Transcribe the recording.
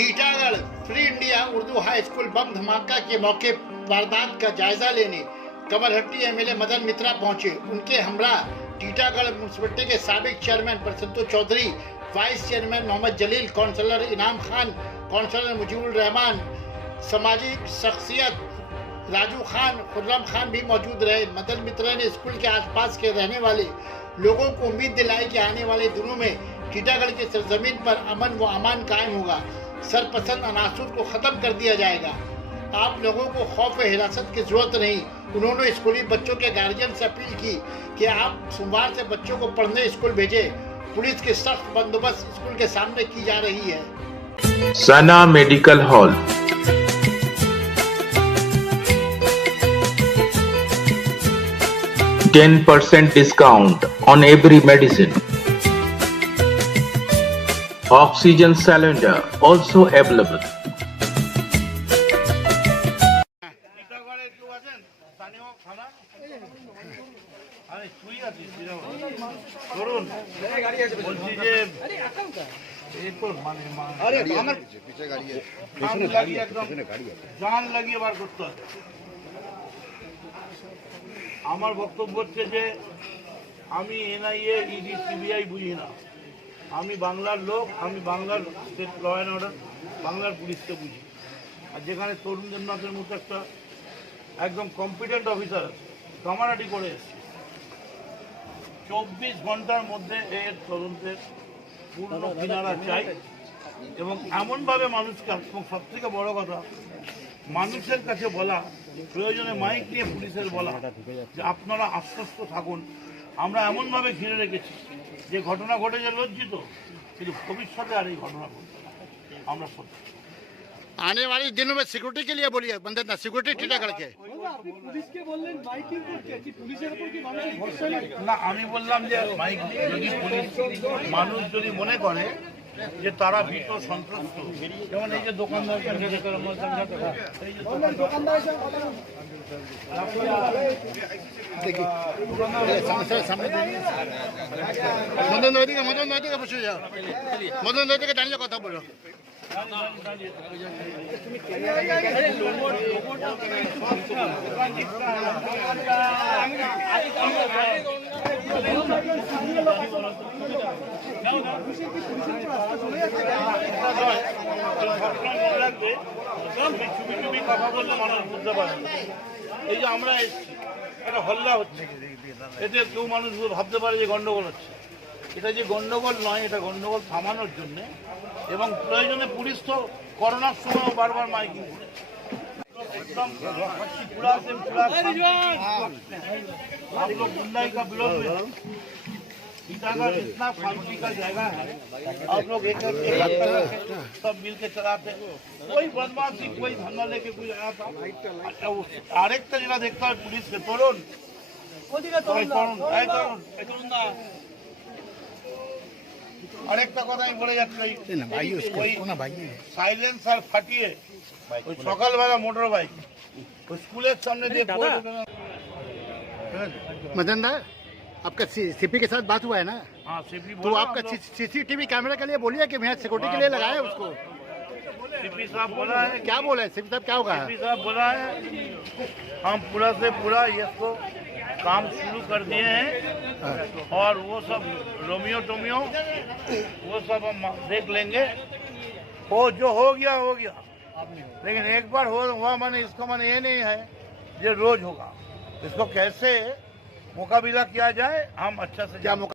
Titagarh free India Urdu high school bomb धमाका के मौके वारदात का जायजा लेने कमरहट्टी एमएलए मदन मित्रा पहुंचे। उनके हमरा टीटागढ़ म्यूनसिपलिटी के साबिक chairman Prasanta Chowdhury, vice chairman Mohammad Jalil, councillor Inam Khan, counsellor Mujibur Rahman, सामाजिक शख्सियत राजू खान, खुर्रम खान भी मौजूद रहे। मदन मित्रा ने स्कूल के आसपास के रहने वाले लोगों को उम्मीद दिलाई कि आने वाले दिनों में टीटागढ़ की सरजमीन पर अमन व अमान कायम होगा, सरपसंद अनासुर को खत्म कर दिया जाएगा। आप लोगों को खौफ हिरासत की जरूरत नहीं। उन्होंने स्कूली बच्चों के गार्जियन से अपील की कि आप सोमवार से बच्चों को पढ़ने स्कूल भेजें। पुलिस की सख्त बंदोबस्त स्कूल के सामने की जा रही है। सना medical hall, 10% discount on every medicine. Oxygen cylinder also available. আমার বক্তব্য হচ্ছে যে আমি এনআইএ, ইডি, সিবিআই বুঝি না। আমি বাংলার লোক, আমি বাংলার স্টেট ল অ্যান্ড অর্ডার, বাংলার পুলিশকে বুঝি। আর যেখানে তরুণ দেবনাথের মতো একটা একদম কম্পিটেন্ট অফিসার আছে, কামারাটি করে এসছে, 24 ঘন্টার মধ্যে এর তদন্তের পূর্ণ কিনারা চাই এবং এমনভাবে মানুষকে, এবং সবথেকে বড় কথা মানুষের কাছে বলা, প্রয়োজনে মাইক নিয়ে পুলিশের বলা যে আপনারা আশ্বস্ত থাকুন, আমরা এমনভাবে ঘিরে রেখেছি যে ঘটনা ঘটেছে লজ্জিত, কিন্তু ভবিষ্যতে আর এই ঘটনা ঘটবে না। আমরা সত্যি आने वाले दिनों में सिक्योरिटी के लिए बोलिए बंदे ना सिक्योरिटी टीटागढ़ के না, আমি বললাম যে মাইক যদি পুলিশ মানুষ যদি মনে করে যে তারা ভীত সন্ত্রস্ত, যেমন এই যে দোকানদার মদন নদীকে বসে যাও, মদন নদীকে দাঁড়িয়ে কথা বলো। কথা বললে মানুষ বুঝতে পারে। এই যে আমরা এসেছি, একটা হল্লা হচ্ছে, এতে কেউ মানুষ ভাবতে পারে যে গন্ডগোল হচ্ছে। এটা যে গন্ডগোল নয়, এটা গন্ডগোল থামানোর জন্যে, এবং প্রয়োজনে পুলিশ তো করোনার সময়ও বারবার মাইকিং করে एकदम पूरा से पूरा आप लोग गुंडाई का विरोध में, टीटागढ़ इतना शांति का जगह है, आप लोग एक सब मिल के चलाते, कोई बदमाशी, कोई धंधा लेके कोई आया था। আরেকটা যেটা দেখতে হয় পুলিশকে, তরুণ আরেকটা কথা আমি বলে যাচ্ছি, সাইলেন্সার ফাটিয়ে ওই সকালবেলা মোটর বাইক ওই স্কুলের সামনে দিয়ে मदन दा, आपका सीपी के साथ बात हुआ है ना? हाँ, सीपी तो आपका सीसीटीवी कैमरा के लिए बोलिए कि मैं सिक्योरिटी के लिए लगाया उसको। सीपी साहब बोला है, क्या बोला है सीपी साहब, क्या होगा? सीपी साहब बोला है हम पूरा से पूरा इसको काम शुरू कर दिए हैं और वो सब रोमियो टोमियो वो सब हम देख लेंगे। वो जो हो गया, लेकिन एक बार हुआ माने इसका माने ये नहीं है जो रोज होगा। इसको कैसे मुकाबला किया जाए, हम अच्छा से